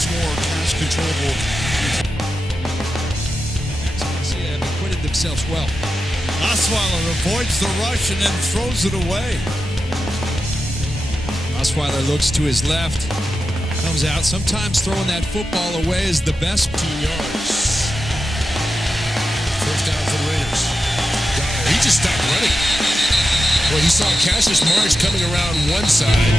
much more cash controllable. Have acquitted themselves well. Osweiler avoids the rush and then throws it away. Osweiler looks to his left, comes out. Sometimes throwing that football away is the best. 2 yards. First down for the Raiders. He just stopped running. Well, you saw Cassius Marsh coming around one side.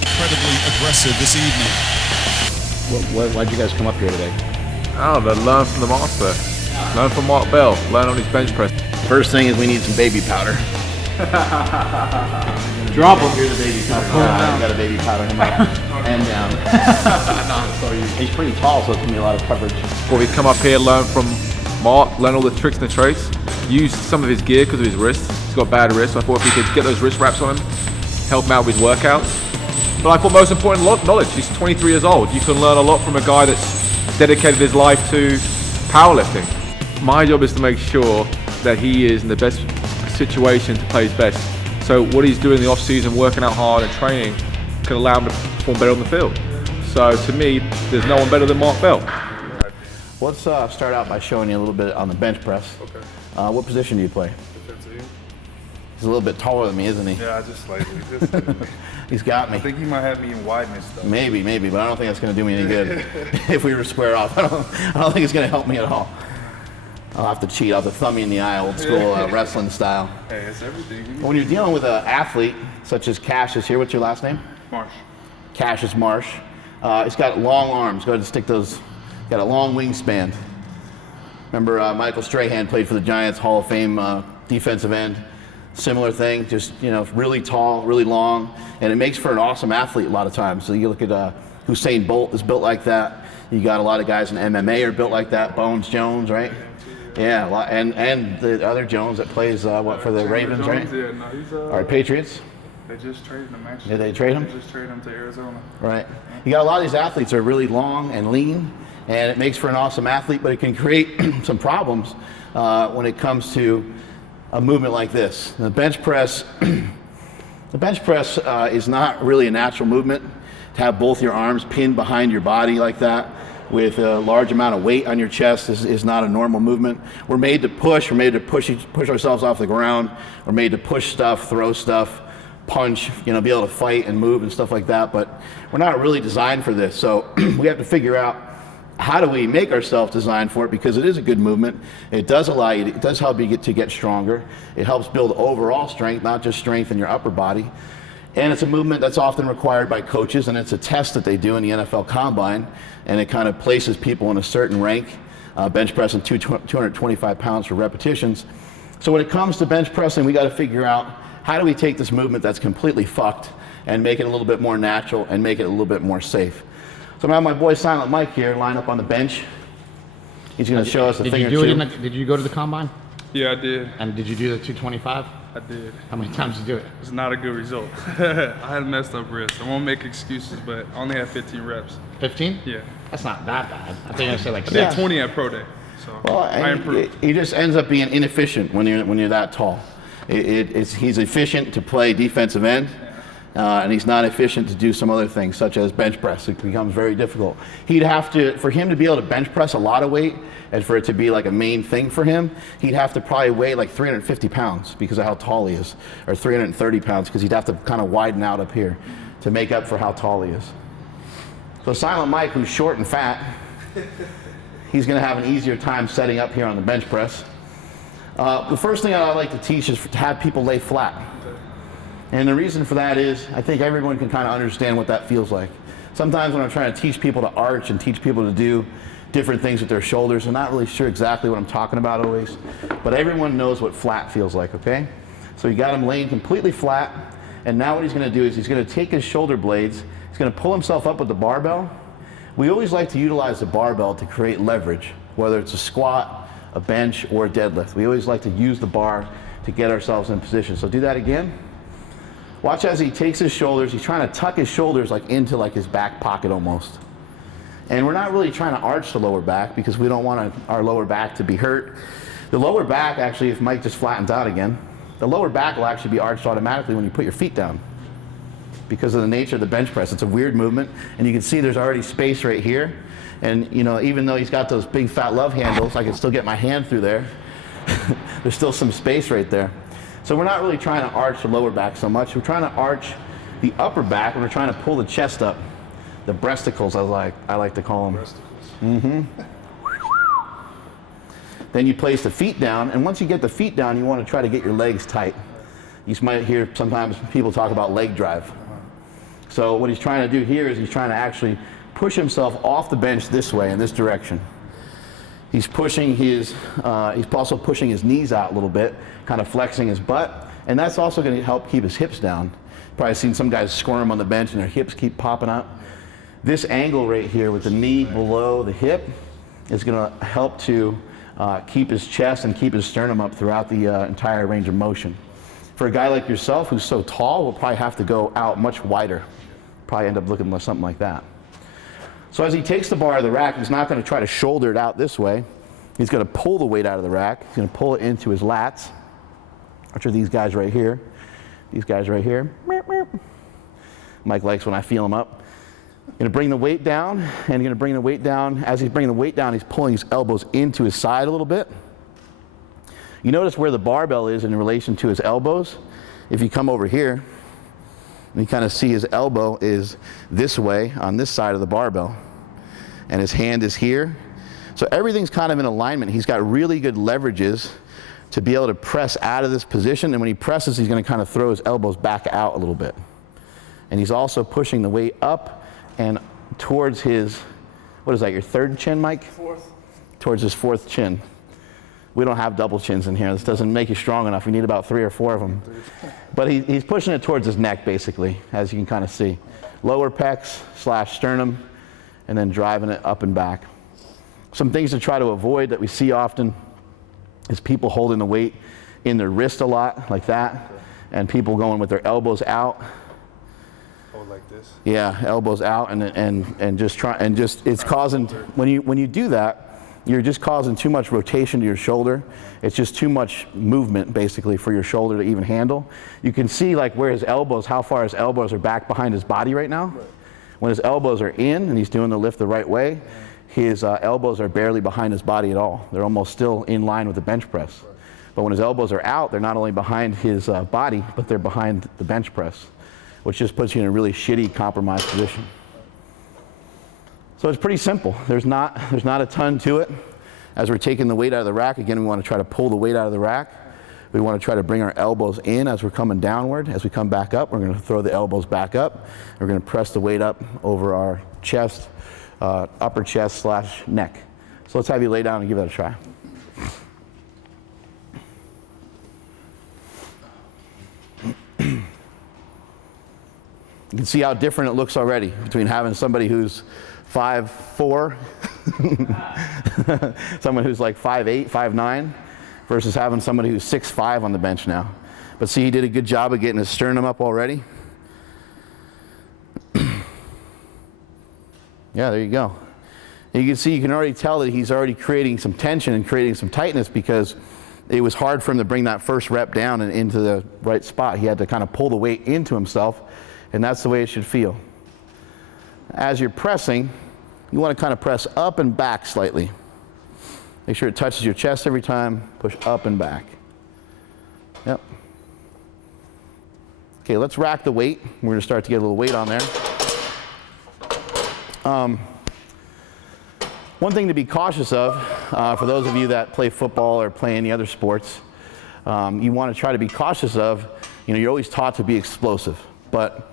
Incredibly aggressive this evening. Why'd you guys come up here today? Oh, to learn from the master. Learn from Mark Bell. Learn on his bench press. First thing is we need some baby powder. Drop him. Here's the baby powder. You got a baby powder him up and down. He's pretty tall, so it's gonna be a lot of coverage. Before we come up here, learn from Mark, learn all the tricks and the traits. Use some of his gear because of his wrists. He's got bad wrists, so I thought if we could get those wrist wraps on him, help him out with his workouts. But I thought most important knowledge, he's 23 years old. You can learn a lot from a guy that's dedicated his life to powerlifting. My job is to make sure that he is in the best situation to play his best. So what he's doing in the off season, working out hard and training, can allow him to perform better on the field. So to me, there's no one better than Mark Bell. Let's start out by showing you a little bit on the bench press. Okay. What position do you play? Defensive. He's a little bit taller than me, isn't he? Yeah, just slightly. He's got me. I think he might have me in wideness though. Maybe, but I don't think that's going to do me any good if we were to square off. I don't think it's going to help me at all. I'll have to cheat. I'll have to thumb you in the eye, old school wrestling style. Hey, it's everything. When you're dealing with an athlete such as Cassius here, what's your last name? Marsh. Cassius Marsh. He's got long arms. Go ahead and stick those. Got a long wingspan. Remember Michael Strahan played for the Giants, Hall of Fame defensive end. Similar thing, just really tall, really long, and it makes for an awesome athlete a lot of times. So you look at Usain Bolt is built like that. You got a lot of guys in MMA are built like that. Bones Jones, right? Yeah, a lot, and the other Jones that plays for the Ravens, right? Yeah, no, he's All right, Patriots. They just traded him actually. Did they trade him? They just traded him to Arizona. Right. You got a lot of these athletes that are really long and lean, and it makes for an awesome athlete, but it can create some problems when it comes to a movement like this. The bench press, is not really a natural movement. To have both your arms pinned behind your body like that with a large amount of weight on your chest is not a normal movement. We're made to push. We're made to push ourselves off the ground. We're made to push stuff, throw stuff, punch, be able to fight and move and stuff like that. But we're not really designed for this. So we have to figure out how do we make ourselves designed for it, because it is a good movement. It does allow you, it does help you get stronger. It helps build overall strength, not just strength in your upper body. And it's a movement that's often required by coaches, and it's a test that they do in the NFL Combine, and it kind of places people in a certain rank, bench pressing 225 pounds for repetitions. So when it comes to bench pressing, we got to figure out how do we take this movement that's completely fucked and make it a little bit more natural and make it a little bit more safe. So I'm going to have my boy Silent Mike here line up on the bench. He's going to show us a thing or two. Did you go to the combine? Yeah, I did. And did you do the 225? I did. How many times did you do it? It's not a good result. I had a messed up wrist. I won't make excuses, but I only had 15 reps. 15? Yeah. That's not that bad. I think I said like I did 6. 20 at pro day. So Well, I improved. he just ends up being inefficient when you're that tall. He's efficient to play defensive end, and he's not efficient to do some other things such as bench press. It becomes very difficult. He'd have to, for him to be able to bench press a lot of weight and for it to be like a main thing for him, he'd have to probably weigh like 350 pounds because of how tall he is, or 330 pounds because he'd have to kind of widen out up here to make up for how tall he is. So Silent Mike, who's short and fat, he's going to have an easier time setting up here on the bench press. The first thing I like to teach is to have people lay flat. And the reason for that is I think everyone can kind of understand what that feels like. Sometimes when I'm trying to teach people to arch and teach people to do different things with their shoulders, I'm not really sure exactly what I'm talking about always, but everyone knows what flat feels like, okay? So you got him laying completely flat, and now what he's going to do is he's going to take his shoulder blades, he's going to pull himself up with the barbell. We always like to utilize the barbell to create leverage, whether it's a squat, a bench, or a deadlift. We always like to use the bar to get ourselves in position. So do that again. Watch as he takes his shoulders, he's trying to tuck his shoulders like into like his back pocket almost. And we're not really trying to arch the lower back because we don't want our lower back to be hurt. The lower back, actually, if Mike just flattens out again, the lower back will actually be arched automatically when you put your feet down because of the nature of the bench press. It's a weird movement, and you can see there's already space right here. And you know, even though he's got those big fat love handles, I can still get my hand through there. There's still some space right there. So we're not really trying to arch the lower back so much. We're trying to arch the upper back, and we're trying to pull the chest up. The breasticles, I like to call them. Mm-hmm. Then you place the feet down, and once you get the feet down, you want to try to get your legs tight. You might hear sometimes people talk about leg drive. So what he's trying to do here is he's trying to actually push himself off the bench this way, in this direction. He's pushing his, he's also pushing his knees out a little bit, kind of flexing his butt, and that's also going to help keep his hips down. Probably seen some guys squirm on the bench and their hips keep popping up. This angle right here with the knee below the hip is going to help to keep his chest and keep his sternum up throughout the entire range of motion. For a guy like yourself who's so tall, we'll probably have to go out much wider. Probably end up looking like something like that. So as he takes the bar out of the rack, he's not going to try to shoulder it out this way. He's going to pull the weight out of the rack. He's going to pull it into his lats, which are these guys right here. These guys right here. Mike likes when I feel them up. Going to bring the weight down, and going to bring the weight down. As he's bringing the weight down, he's pulling his elbows into his side a little bit. You notice where the barbell is in relation to his elbows. If you come over here, and you kind of see his elbow is this way on this side of the barbell, and his hand is here. So everything's kind of in alignment. He's got really good leverages to be able to press out of this position, and when he presses, he's going to kind of throw his elbows back out a little bit. And he's also pushing the weight up and towards his, what is that, your third chin, Mike? Fourth. Towards his fourth chin. We don't have double chins in here. This doesn't make you strong enough. We need about 3 or 4 of them. But he's pushing it towards his neck, basically, as you can kind of see. Lower pecs / sternum, and then driving it up and back. Some things to try to avoid that we see often is people holding the weight in their wrist a lot, like that, and people going with their elbows out. Hold like this. Yeah, elbows out, and just it's causing, when you do that, you're just causing too much rotation to your shoulder. It's just too much movement, basically, for your shoulder to even handle. You can see like where his elbows, how far his elbows are back behind his body right now. Right. When his elbows are in and he's doing the lift the right way, his elbows are barely behind his body at all. They're almost still in line with the bench press. Right. But when his elbows are out, they're not only behind his body, but they're behind the bench press, which just puts you in a really shitty, compromised position. So it's pretty simple. There's not a ton to it. As we're taking the weight out of the rack, again, we want to try to pull the weight out of the rack. We want to try to bring our elbows in as we're coming downward. As we come back up, we're going to throw the elbows back up. We're going to press the weight up over our chest, upper chest / neck. So let's have you lay down and give that a try. You can see how different it looks already between having somebody who's 5'4", someone who's like 5'8", 5'9", versus having somebody who's 6'5" on the bench now. But see, he did a good job of getting his sternum up already. Yeah, there you go. And you can see, you can already tell that he's already creating some tension and creating some tightness because it was hard for him to bring that first rep down and into the right spot. He had to kind of pull the weight into himself, and that's the way it should feel. As you're pressing, you want to kind of press up and back slightly. Make sure it touches your chest every time. Push up and back. Yep. Okay, let's rack the weight. We're going to start to get a little weight on there. One thing to be cautious of, for those of you that play football or play any other sports, you want to try to be cautious of, you're always taught to be explosive, but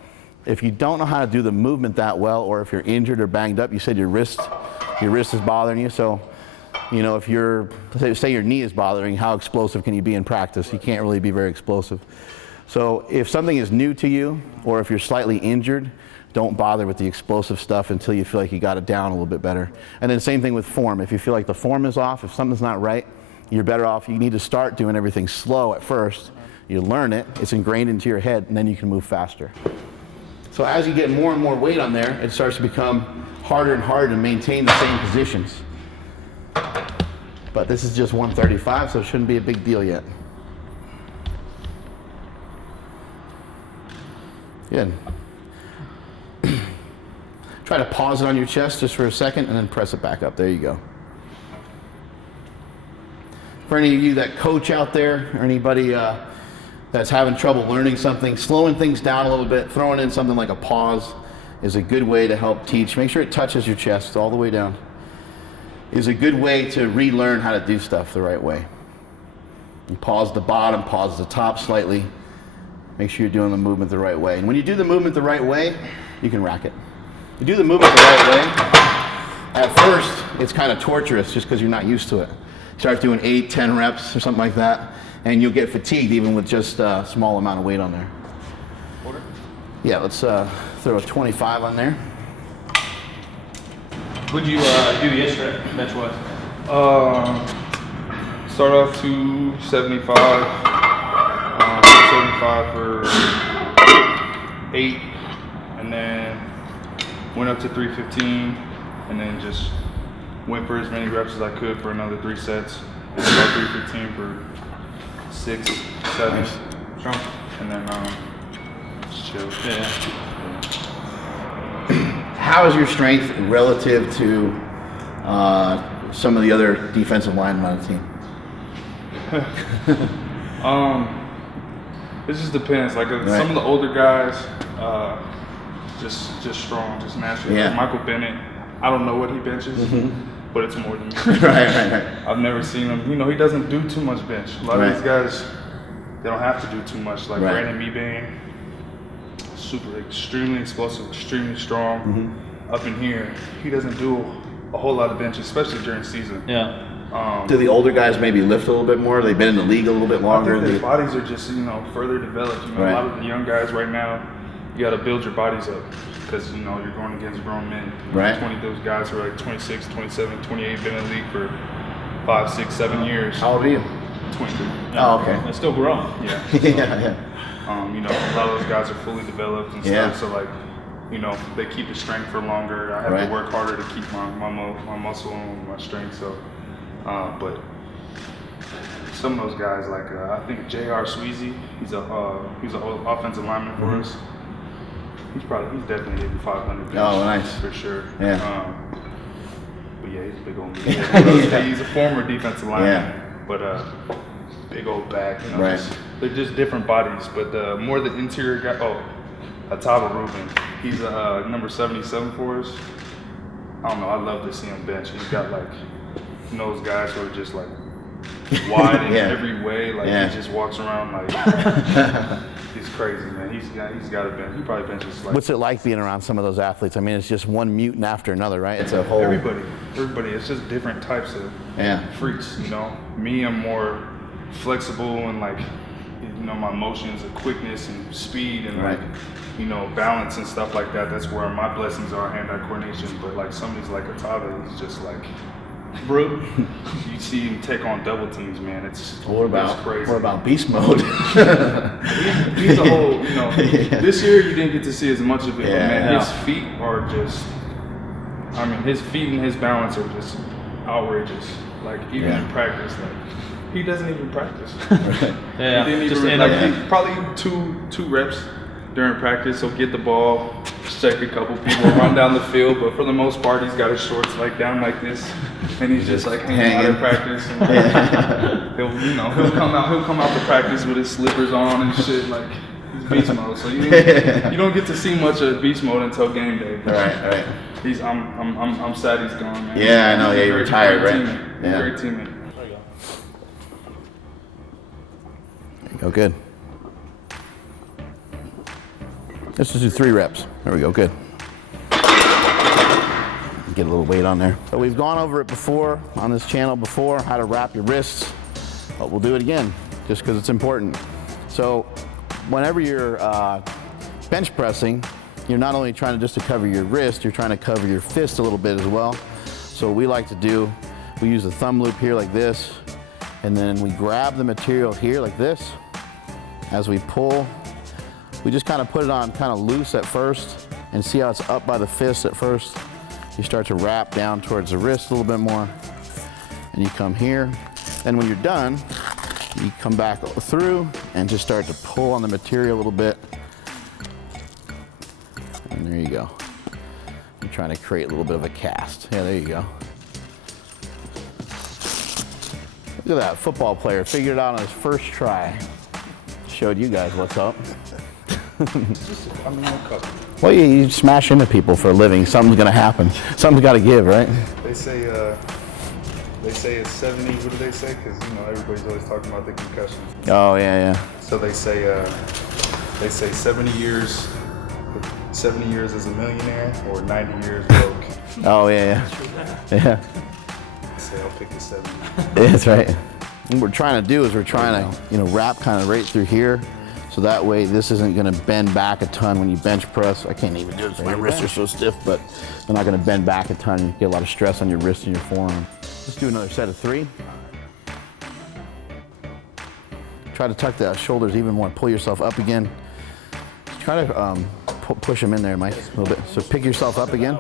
if you don't know how to do the movement that well, or if you're injured or banged up, you said your wrist is bothering you, so if you're, say your knee is bothering you, how explosive can you be in practice? You can't really be very explosive. So if something is new to you, or if you're slightly injured, don't bother with the explosive stuff until you feel like you got it down a little bit better. And then same thing with form. If you feel like the form is off, if something's not right, you're better off, you need to start doing everything slow at first. You learn it, it's ingrained into your head, and then you can move faster. So as you get more and more weight on there, it starts to become harder and harder to maintain the same positions. But But this is just 135, so it shouldn't be a big deal yet. Good. Try to pause it on your chest just for a second and then press it back up. There you go. For any of you that coach out there, or anybody that's having trouble learning something, slowing things down a little bit, throwing in something like a pause is a good way to help teach. Make sure it touches your chest all the way down. Is a good way to relearn how to do stuff the right way. You pause the bottom, pause the top slightly. Make sure you're doing the movement the right way. And when you do the movement the right way, you can rack it. You do the movement the right way, at first it's kind of torturous just because you're not used to it. Start doing 8, 10 reps or something like that, and you'll get fatigued even with just a small amount of weight on there. Order? Yeah, let's throw a 25 on there. What'd you do yesterday, bench-wise? Start off 275, 75 for 8, and then went up to 315, and then just went for as many reps as I could for another 3 sets. And about 315 for 6, 7, Strong. and then just chill. Yeah. How is your strength relative to some of the other defensive linemen on the team? It just depends. Like some of the older guys, just strong, just naturally. Yeah. Like Michael Bennett, I don't know what he benches, but it's more than me. right. I've never seen him. You know, he doesn't do too much bench. A lot of these guys, they don't have to do too much. Like Brandon Mebane, extremely explosive, extremely strong. Up in here, he doesn't do a whole lot of bench, especially during season. Yeah. Do the older guys maybe lift a little bit more? They've been in the league a little bit I longer. think their bodies are just, further developed. A lot of the young guys right now, you got to build your bodies up because, you're going against grown men. Right. Those guys who are like 26, 27, 28, been in the league for 5, 6, 7 years. How old are you? 23. Oh, okay. They're still growing. Yeah. Yeah. A lot of those guys are fully developed and Yeah. stuff. So they keep the strength for longer. I have to work harder to keep my muscle and my strength. So, but some of those guys, like I think J.R. Sweezy, he's an offensive lineman for us. He's definitely hitting 500. Oh, nice. For sure. Yeah. But yeah, he's a big old dude. He's a former defensive lineman, but big old back. They're just different bodies. But more the interior guy. Oh, Ataba Rubin. He's number 77 for us. I don't know. I love to see him bench. He's got those guys who are just wide in every way. He just walks around he's crazy, man. He's got to bench. He probably benches What's it like being around some of those athletes? I mean, it's just one mutant after another, right? It's a whole. Everybody. It's just different types of freaks. Me, I'm more flexible and my motions and quickness and speed and balance and stuff like that. That's where my blessings are, hand-eye coordination. But somebody's like Ataba, he's just brute. You see him take on double teams, man. It's crazy. What about beast mode? he's a whole, This year you didn't get to see as much of it, but man, his feet are just. His feet and his balance are just outrageous. Even in practice, he doesn't even practice. Yeah. He didn't even probably two reps during practice. He'll get the ball, check a couple people, run down the field, but for the most part, he's got his shorts down like this, and he's just hanging out in practice. And, he'll come out to practice with his slippers on and shit. He's beast mode. So you don't get to see much of beast mode until game day. Right. I'm sad he's gone, man. Yeah, I know. Yeah, you're retired, right? Yeah. Great teammate. There you go. Good. Let's just do 3 reps. There we go, good. Get a little weight on there. So we've gone over it before on this channel before, how to wrap your wrists, but we'll do it again just because it's important. So whenever you're bench pressing, you're not only trying to cover your wrist, you're trying to cover your fist a little bit as well. So what we like to do, we use the thumb loop here like this, and then we grab the material here like this. As we pull, we just kind of put it on kind of loose at first and see how it's up by the fist at first. You start to wrap down towards the wrist a little bit more. and you come here. Then when you're done, you come back through and just start to pull on the material a little bit. And there you go. You're trying to create a little bit of a cast. Yeah, there you go. Look at that football player, figured it out on his first try. Showed you guys what's up. Well, you smash into people for a living. Something's gonna happen. Something's got to give, right? They say it's 70. What do they say? Because everybody's always talking about the concussion. Oh yeah. So they say 70 years. 70 years as a millionaire or 90 years broke. Oh yeah. I say I'll pick the 70. That's right. What we're trying to do is we're trying to wrap kind of right through here. So that way this isn't going to bend back a ton when you bench press. I can't even do this. My wrists are so stiff, but they're not going to bend back a ton. You get a lot of stress on your wrist and your forearm. Let's do another set of 3. Try to tuck the shoulders even more. Pull yourself up again. Try to push them in there, Mike, a little bit. So pick yourself up again.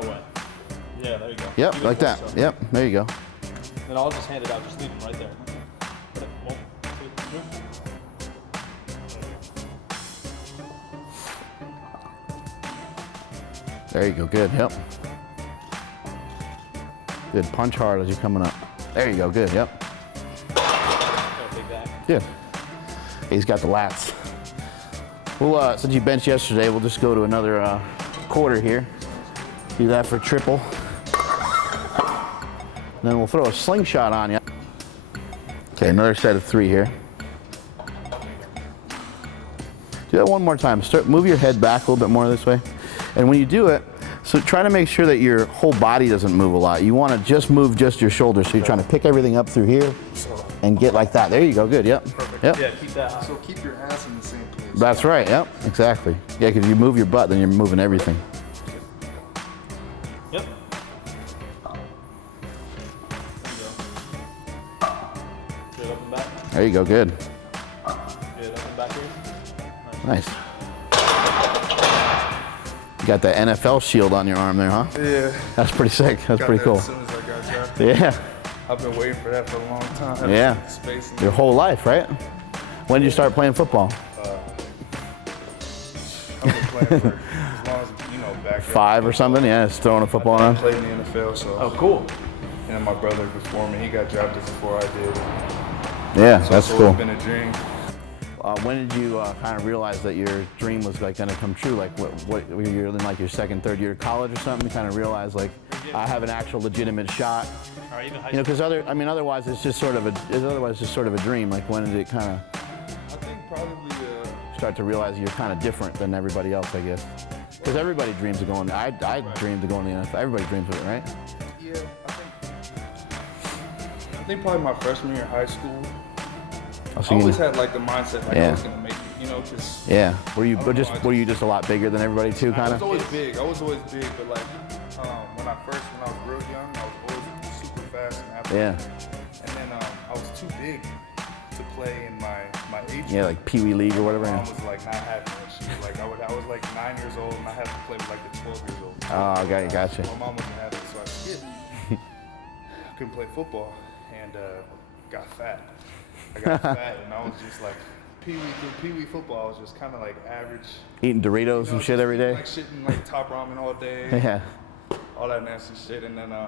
Yeah, there you go. Yep, like that. Yep, there you go. Then I'll just hand it out. Just leave them right there. There you go, good, yep. Good, punch hard as you're coming up. There you go, good, yep. Good. He's got the lats. Well, since you benched yesterday, we'll just go to another quarter here. Do that for triple. And then we'll throw a slingshot on you. Okay, another set of 3 here. Do that one more time. Move your head back a little bit more this way. And when you do it, so try to make sure that your whole body doesn't move a lot. You want to just move just your shoulders. So you're trying to pick everything up through here and get like that. There you go, good, yep. Perfect. Yep. Yeah, keep that. So keep your ass in the same place. That's right, yep, exactly. Yeah, because if you move your butt, then you're moving everything. Yep. Good up and back. There you go, good. Good up and back here. Nice. You got the NFL shield on your arm there, huh? Yeah. That's pretty sick. That's Got pretty that cool. As soon as I got drafted. Yeah. I've been waiting for that for a long time. Yeah. Space Your whole life, right? When did you start playing football? I've been playing for as long as back. 5 or something? Yeah, just throwing a football I around. played in the NFL, so. Oh, cool. And my brother before me, he got drafted before I did. Yeah, So that's it's cool. always been a dream. When did you kind of realize that your dream was going to come true? Like, what you're in like your 2nd, 3rd year of college or something? You kind of realize like, I have an actual legitimate shot. Or even high Because otherwise it's just sort of a dream. Like, when did it kind of I think probably start to realize you're kind of different than everybody else? I guess because everybody dreams of going. I dreamed of going to the NFL. Everybody dreams of it, right? yeah, I think probably my freshman year of high school. I always had like the mindset like I was gonna make it, cause yeah. Were you just a lot bigger than everybody too, kind I of? was always big, but like when I was real young, I was always super fast and athletic. Yeah. And then I was too big to play in my age. Yeah, like Pee Wee League or whatever. My mom was like not having it. She was like, I was like 9 years old and I had to play with like the 12 years old. Oh, gotcha. My mom wasn't having it, so I skipped. Couldn't play football and got fat. I got fat and I was just like Pee Wee football. I was just kind of like average. Eating Doritos and shit every day. Like shitting like top ramen all day. Yeah. All that nasty shit. And then I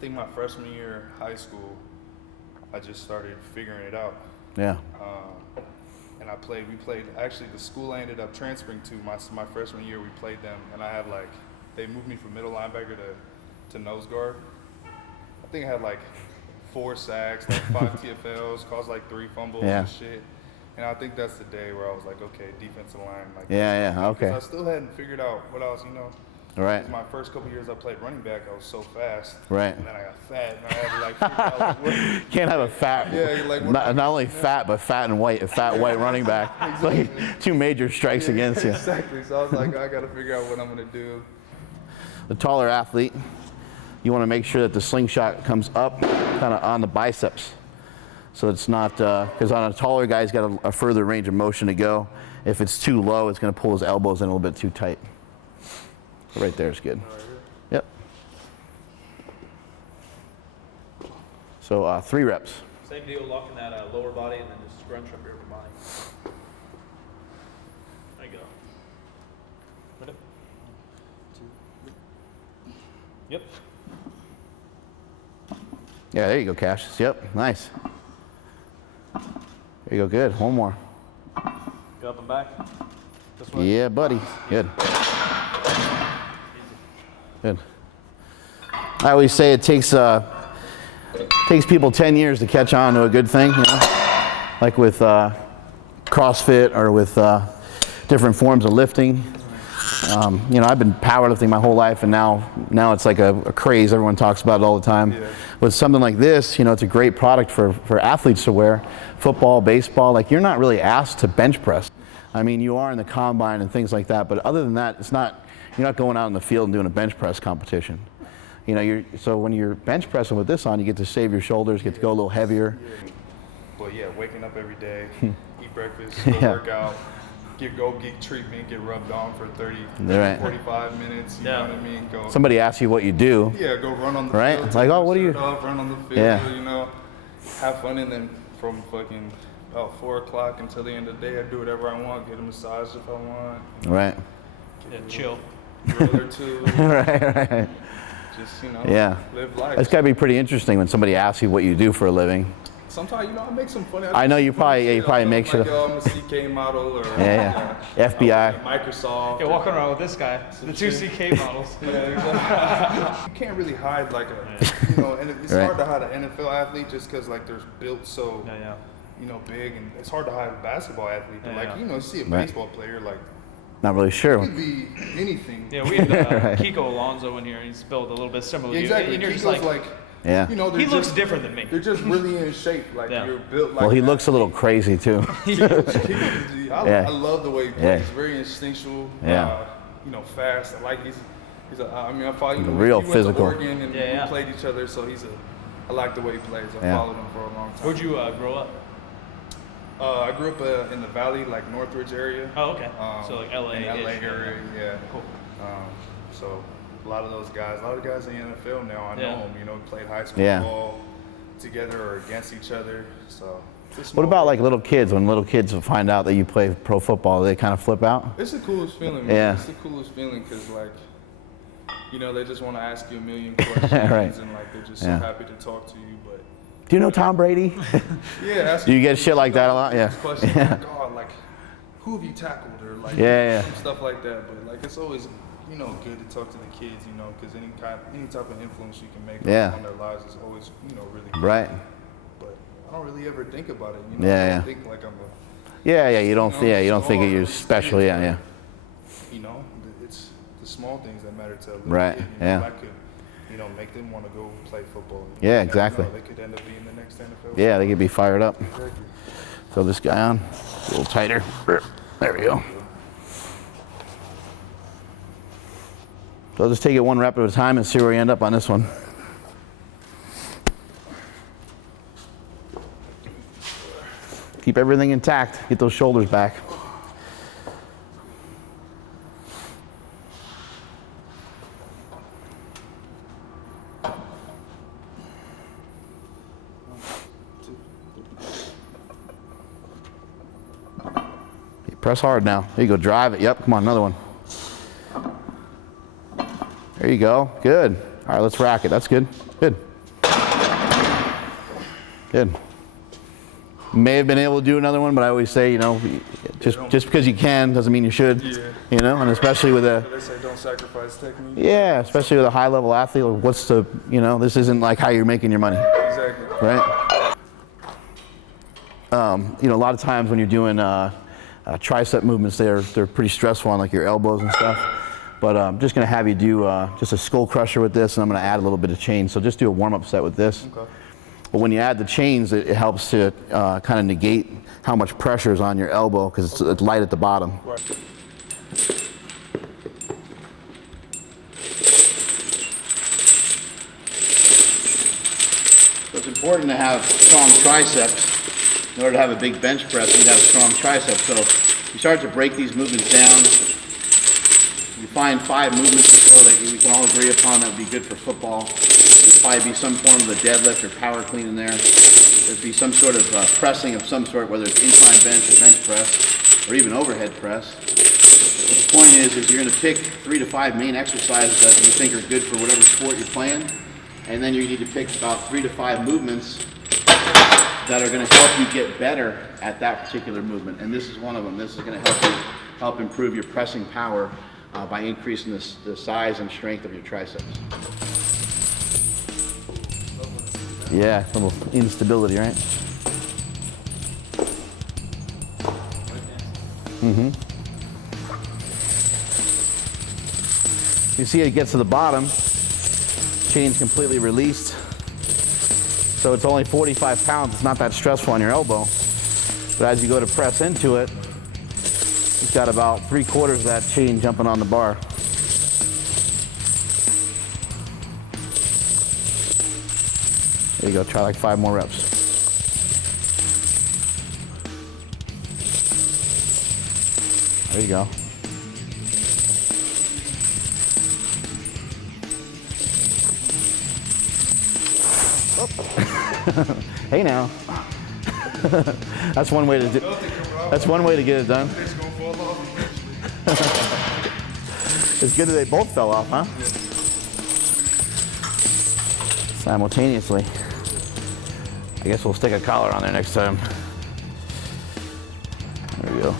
think my freshman year of high school, I just started figuring it out. Yeah. And we played, actually the school I ended up transferring to my freshman year, we played them, and I had like, they moved me from middle linebacker to nose guard. I think I had like 4 sacks, like 5 TFLs, caused like 3 fumbles and shit. And I think that's the day where I was like, okay, defensive line. Like, okay. I still hadn't figured out what I was, Right. My first couple years I played running back, I was so fast. Right. And then I got fat, and I had to like figure out like, what. Can't have a fat, not only fat, but fat and white, a fat white running back. Exactly. Like 2 major strikes against you. Exactly. So I was like, I got to figure out what I'm going to do. The taller athlete, you want to make sure that the slingshot comes up kind of on the biceps. So it's not, because on a taller guy, he's got a further range of motion to go. If it's too low, it's going to pull his elbows in a little bit too tight. Right there is good. Yep. So 3 reps. Same deal, locking that lower body and then just scrunch up your upper body. There you go. Ready? 2, 3. Yep. Yeah, there you go, Cassius. Yep, nice. There you go, good. One more. Go up and back. This way. Yeah, buddy. Good. Good. I always say it takes people 10 years to catch on to a good thing, you know? Like with CrossFit or with different forms of lifting. You know, I've been powerlifting my whole life, and now it's like a craze. Everyone talks about it all the time. Yeah. With something like this, you know, it's a great product for athletes to wear. Football, baseball, like you're not really asked to bench press. I mean, you are in the combine and things like that, but other than that, you're not going out in the field and doing a bench press competition. You know, so when you're bench pressing with this on, you get to save your shoulders, get to go a little heavier. But yeah, waking up every day, eat breakfast, go work out, get treatment, get rubbed on for 30, 45 minutes, you know what I mean? Somebody asks you what you do. Yeah, go run on the right? field. It's like, oh, what do you? Run on the field, you know, have fun, and then from fucking 4 o'clock until the end of the day, I do whatever I want, get a massage if I want. Right. Chill. Grill or two. right. Just, you know, live life. It's got to be pretty interesting when somebody asks you what you do for a living. Sometimes, you know, I make some funny. I know you probably make sure. Like, I'm a CK model or FBI. Microsoft. You're walking around with this guy, the 2 CK models. You can't really hide like you know, and it's hard to hide an NFL athlete just because like they're built so, you know, big, and it's hard to hide a basketball athlete. But like, you know, you see a baseball player like. Not really sure. It could be anything. Yeah, we had Kiko Alonso in here. He's built a little bit similar to you. Exactly. And you're Kiko's just like, you know, he looks different than me. They're just really in shape. Like you're built like. Well, he looks a little crazy too. I love the way he plays. He's very instinctual. You know, fast. I like he's I mean, I follow him. Real he physical. Went to Oregon and we played each other, so I like the way he plays. I followed him for a long time. Where'd you grow up? I grew up in the Valley, like Northridge area. Oh, okay. So like LA. In LA area, yeah. Cool. So a lot of the guys in the NFL now, I know them. You know, played high school ball together or against each other. So. What about like little kids? When little kids find out that you play pro football, they kind of flip out? It's the coolest feeling, man. Yeah. It's the coolest feeling because, like, you know, they just want to ask you a million questions and like they're just so happy to talk to you. But do you know Tom Brady? Do you get shit like that a lot? Yeah. Questions like, God, like, who have you tackled or like stuff like that. But like, it's always, you know, good to talk to the kids, you know, because any type of influence you can make on their lives is always, you know, really good. Right. But I don't really ever think about it, you know. I don't think like I'm a. You don't think you're special. Yeah. You know, it's the small things that matter to a little right. kid. You know, I could, you know, make them want to go play football. Yeah, exactly. You know, they could end up being the next NFL. Yeah, they could be fired up. Exactly. Throw this guy on a little tighter. There we go. So I'll just take it one rep at a time and see where we end up on this one. Keep everything intact. Get those shoulders back. Press hard now. There you go. Drive it. Yep. Come on. Another one. There you go. Good. All right. Let's rack it. That's good. Good. Good. May have been able to do another one, but I always say, you know, just because you can doesn't mean you should. Yeah. You know, and especially with a. They say don't sacrifice technique. Yeah, especially with a high-level athlete. What's the, you know, this isn't like how you're making your money. Exactly. Right. You know, a lot of times when you're doing tricep movements, they're pretty stressful on like your elbows and stuff. But I'm just going to have you do just a skull crusher with this, and I'm going to add a little bit of chains. So just do a warm-up set with this. Okay. But when you add the chains, it helps to kind of negate how much pressure is on your elbow because it's light at the bottom. Right. So it's important to have strong triceps. In order to have a big bench press, you have strong triceps. So you start to break these movements down. You find 5 movements or so that we can all agree upon that would be good for football. probably be some form of a deadlift or power clean in there. There'd be some sort of pressing of some sort, whether it's incline bench or bench press, or even overhead press. But the point is you're going to pick 3 to 5 main exercises that you think are good for whatever sport you're playing, and then you need to pick about 3 to 5 movements that are going to help you get better at that particular movement. And this is one of them. This is going to help improve your pressing power by increasing the size and strength of your triceps. Yeah, a little instability, right? Mm-hmm. You see it gets to the bottom, chain's completely released. So it's only 45 pounds, it's not that stressful on your elbow. But as you go to press into it, it's got about 3/4 of that chain jumping on the bar. There you go, try like 5 more reps. There you go. Hey now. That's one way to do. That's one way to get it done. It's good that they both fell off, huh? Simultaneously. I guess we'll stick a collar on there next time. There we go.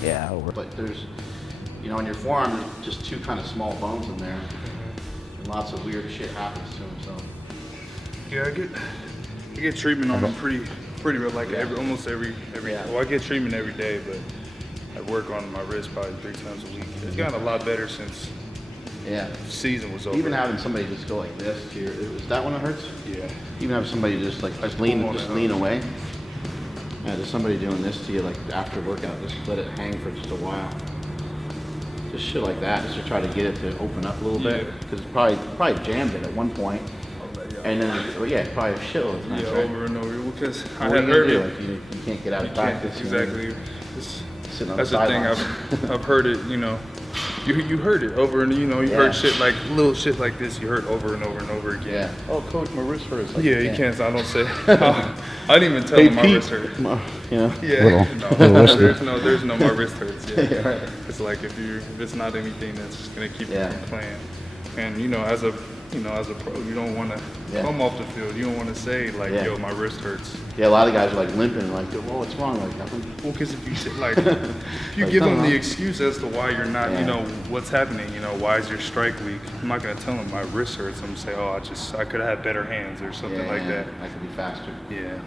Yeah, over. But there's, in your forearm, there's just 2 kind of small bones in there. And lots of weird shit happens to them, so. Yeah, I get treatment on them pretty real, like almost every well, I get treatment every day, but I work on my wrist probably 3 times a week. It's gotten a lot better since the season was over. Even having somebody just go like this to your, is that when it hurts? Yeah. Even having somebody just lean away. Yeah, just somebody doing this to you like after workout, just let it hang for just a while. Just shit like that, just to try to get it to open up a little bit, because it's probably jammed it at one point. And then, probably a shitload of times, right? Over and over, because I What had heard it. Like, you can't get out of practice. Exactly. That's the thing. I've heard it. You heard it over and you heard shit like little shit like this. You heard over and over and over again. Yeah. Oh, coach, my wrist hurts. Like, you can't. So I don't say. I didn't even tell him my wrist hurts. Yeah. There's no my wrist hurts. Yeah. Right. It's like if it's not anything that's just gonna keep you from playing, and as a pro, you don't want to come off the field. You don't want to say like, "Yo, my wrist hurts." Yeah, a lot of guys are like limping, like, "Whoa, what's wrong?" Like nothing. Well, because if you say like, if you give them the excuse as to why you're not, what's happening, why is your strike weak? I'm not gonna tell them my wrist hurts. I'm gonna say, "Oh, I could have had better hands or something like that." I could be faster. Yeah.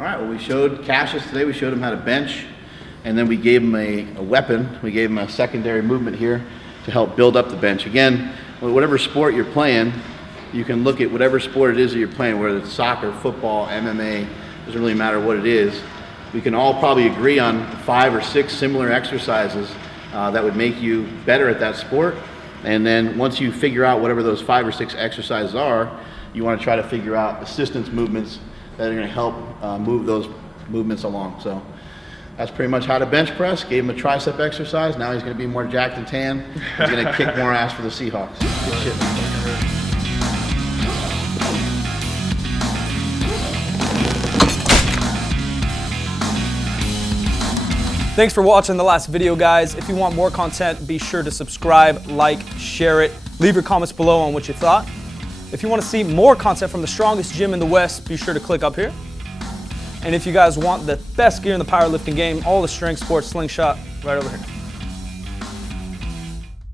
All right, well, we showed Cassius today, we showed him how to bench, and then we gave him a weapon. We gave him a secondary movement here to help build up the bench. Again, whatever sport you're playing, you can look at whatever sport it is that you're playing, whether it's soccer, football, MMA, doesn't really matter what it is. We can all probably agree on 5 or 6 similar exercises that would make you better at that sport. And then once you figure out whatever those 5 or 6 exercises are, you want to try to figure out assistance movements that are going to help move those movements along. So that's pretty much how to bench press. Gave him a tricep exercise. Now he's going to be more jacked and tan. He's going to kick more ass for the Seahawks. Good shit. Thanks for watching the last video, guys. If you want more content, be sure to subscribe, like, share it. Leave your comments below on what you thought. If you want to see more content from the strongest gym in the West, be sure to click up here. And if you guys want the best gear in the powerlifting game, all the strength sports, slingshot, right over here.